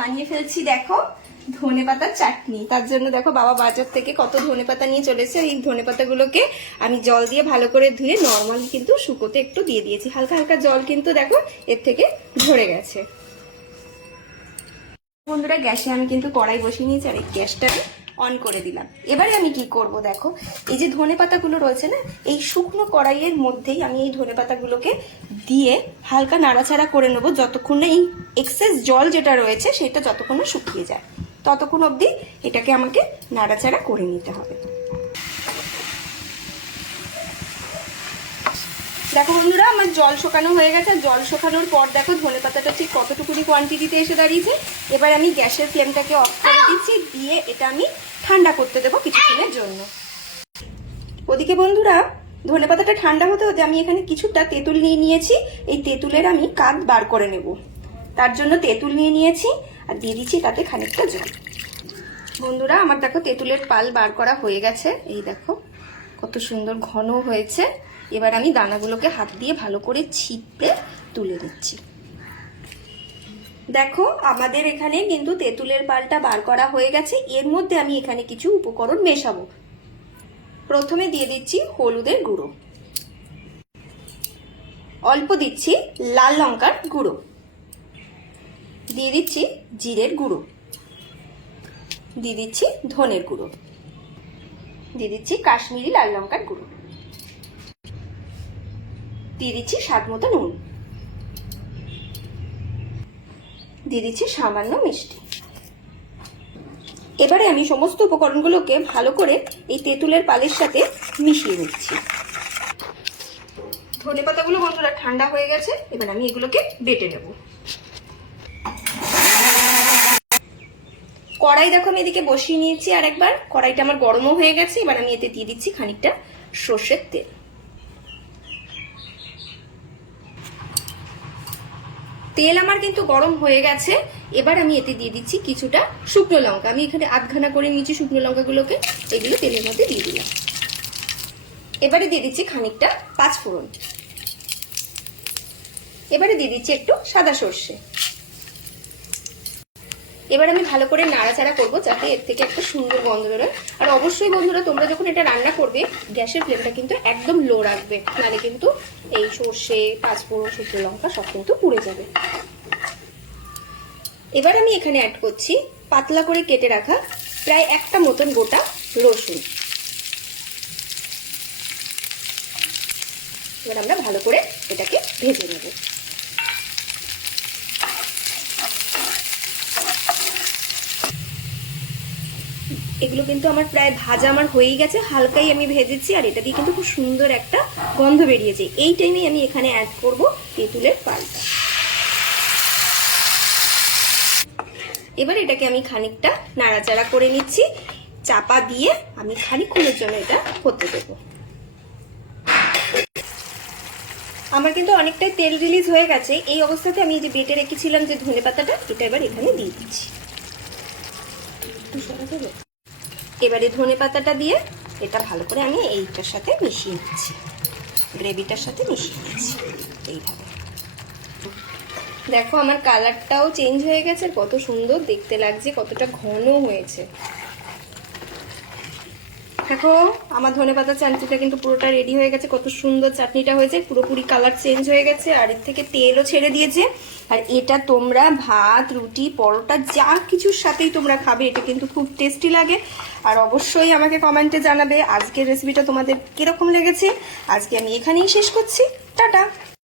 বানিয়ে ফেলছি দেখো ধনেপাতার চাটনি। তার জন্য দেখো বাবা বাজার থেকে কত ধনেপাতা নিয়ে চলেছে। এই ধনেপাতাগুলোকে আমি জল দিয়ে ভালো করে ধুয়ে নর্মাল কিন্তু শুকোতে একটু দিয়ে দিয়েছি। হালকা হালকা জল কিন্তু দেখো এর থেকে ঝরে গেছে। বন্ধুরা গ্যাসে আমি কিন্তু কড়াই বসিয়ে নিয়েছি আর এই গ্যাসটাকে অন করে দিলাম। এবারে আমি কি করব দেখো, এই যে ধনেপাতাগুলো রয়েছে না, এই শুকনো কড়াইয়ের মধ্যেই আমি এই ধনেপাতাগুলোকে দিয়ে হালকা নাড়াচাড়া করে নেবো যতক্ষণ না এই এক্সেস জল যেটা রয়েছে সেটা যতক্ষণ না শুকিয়ে যায়, ততক্ষণ অবধি এটাকে আমাকে নাড়াচাড়া করে নিতে হবে। দেখো বন্ধুরা আমার জল শুকানো হয়ে গেছে। জল শুকানোর পর দেখো ধনেপাতাটা ঠিক কতটুকুনি কোয়ান্টিটিতে এসে দাঁড়িয়েছে। এবার আমি গ্যাসের ফ্লেমটাকে অফ করে দিচ্ছি, দিয়ে এটা আমি ঠান্ডা করতে দেবো কিছুক্ষণের জন্য। ওদিকে বন্ধুরা ধনেপাতাটা ঠান্ডা হতে হতে আমি এখানে কিছুটা তেঁতুল নিয়ে নিয়েছি। এই তেঁতুলের আমি কাঠ বার করে নেব, তার জন্য তেঁতুল নিয়ে নিয়েছি আর দিয়ে দিচ্ছি তাতে খানিকটা জল। বন্ধুরা আমার দেখো তেঁতুলের পাল বার করা হয়ে গেছে, এই দেখো কত সুন্দর ঘন হয়েছে। এবার আমি দানাগুলোকে হাত দিয়ে ভালো করে ছিপে তুলে দিচ্ছি। দেখো আমাদের এখানে কিন্তু তেঁতুলের পালটা বার করা হয়ে গেছে। এর মধ্যে আমি এখানে কিছু উপকরণ মেশাবো। প্রথমে দিয়ে দিচ্ছি হলুদের গুঁড়ো, অল্প দিচ্ছি লাল লঙ্কার গুঁড়ো, দিয়ে দিচ্ছি জিরের গুঁড়ো, দিয়ে দিচ্ছি ধনের গুঁড়ো, দিয়ে দিচ্ছি কাশ্মীরি লাল লঙ্কার গুঁড়ো, দিয়ে দিচ্ছি স্বাদ মতো নুন, দিয়ে দিচ্ছি সামান্য মিষ্টি। এবারে আমি সমস্ত উপকরণগুলোকে ভালো করে এই তেঁতুলের পালের সাথে মিশিয়ে নিচ্ছি। ধনেপাতাগুলো বন্ধুরা ঠান্ডা হয়ে গেছে, এবার আমি এগুলোকে বেটে নেব। কড়াই দেখো আমি এদিকে বসিয়ে নিয়েছি আর একবার, কড়াইটা আমার গরমও হয়ে গেছে। এবার আমি এতে দিয়ে দিচ্ছি খানিকটা সর্ষের তেল। তেল আমার কিন্তু গরম হয়ে গেছে। এবার আমি এতে দিয়ে দিচ্ছি কিছুটা শুকনো লঙ্কা। আমি এখানে আধখানা করে নিয়েছি শুকনো লঙ্কাগুলোকে, এগুলো তেলের মধ্যে দিয়ে দিলাম। এবারে দিয়ে দিচ্ছি খানিকটা পাঁচফোড়ন। এবারে দিয়ে দিচ্ছি একটু সাদা সর্ষে। এবার আমি ভালো করে নাড়াচাড়া করবো যাতে এর থেকে একটা সুন্দর গন্ধ বেরোয়। আর অবশ্যই বন্ধুরা তোমরা যখন এটা রান্না করবে গ্যাসের ফ্লেমটা কিন্তু একদম লো রাখবে, নাহলে কিন্তু এই সর্ষে পাঁচফোড়ন শুকনো লঙ্কা সব কিন্তু পুড়ে যাবে। এবার আমি এখানে অ্যাড করছি পাতলা করে কেটে রাখা প্রায় একটা মতন গোটা রসুন। এবার আমরা ভালো করে এটাকে ভেজে নেব। এগুলো কিন্তু আমার প্রায় ভাজা আমার হয়েই গেছে, হালকাই আমি ভেজেছি আর এটা দিয়ে কিন্তু খুব সুন্দর একটা গন্ধ বেরিয়েছে। এই টাইমেই আমি এখানে অ্যাড করব তেঁতুলের পালটা। এবার এটাকে আমি খানিকটা নাড়াচাড়া করে নিচ্ছি, চাপা দিয়ে আমি খানিকক্ষণের জন্য এটা হতে দেবো। আমার কিন্তু অনেকটাই তেল রিলিজ হয়ে গেছে। এই অবস্থাতে আমি যে বেটে রেখেছিলাম যে ধনেপাতাটা, এটা এবার এখানে দিয়ে দিচ্ছি। এবারে ধনেপাতাটা দিয়ে এটা ভালো করে আমি এইটার সাথে মিশিয়ে নিচ্ছি, গ্রেভিটার সাথে মিশিয়ে নিচ্ছি এইভাবে। দেখো আমার কালারটাও চেঞ্জ হয়ে গেছে, কত সুন্দর দেখতে লাগছে, কতটা ঘন হয়েছে। দেখো আমার ধনেপাতা চাটনিটা কিন্তু পুরোটা রেডি হয়ে গেছে, কত সুন্দর চাটনিটা হয়েছে, পুরোপুরি কালার চেঞ্জ হয়ে গেছে আর এর থেকে তেলও ছেড়ে দিয়েছে। আর এটা তোমরা ভাত রুটি পরোটা যা কিছুর সাথেই তোমরা খাবে, এটা কিন্তু খুব টেস্টি লাগে। আর অবশ্যই আমাকে কমেন্টে জানাবে আজকের রেসিপিটা তোমাদের কিরকম লেগেছে। আজকে আমি এখানেই শেষ করছি, টাটা।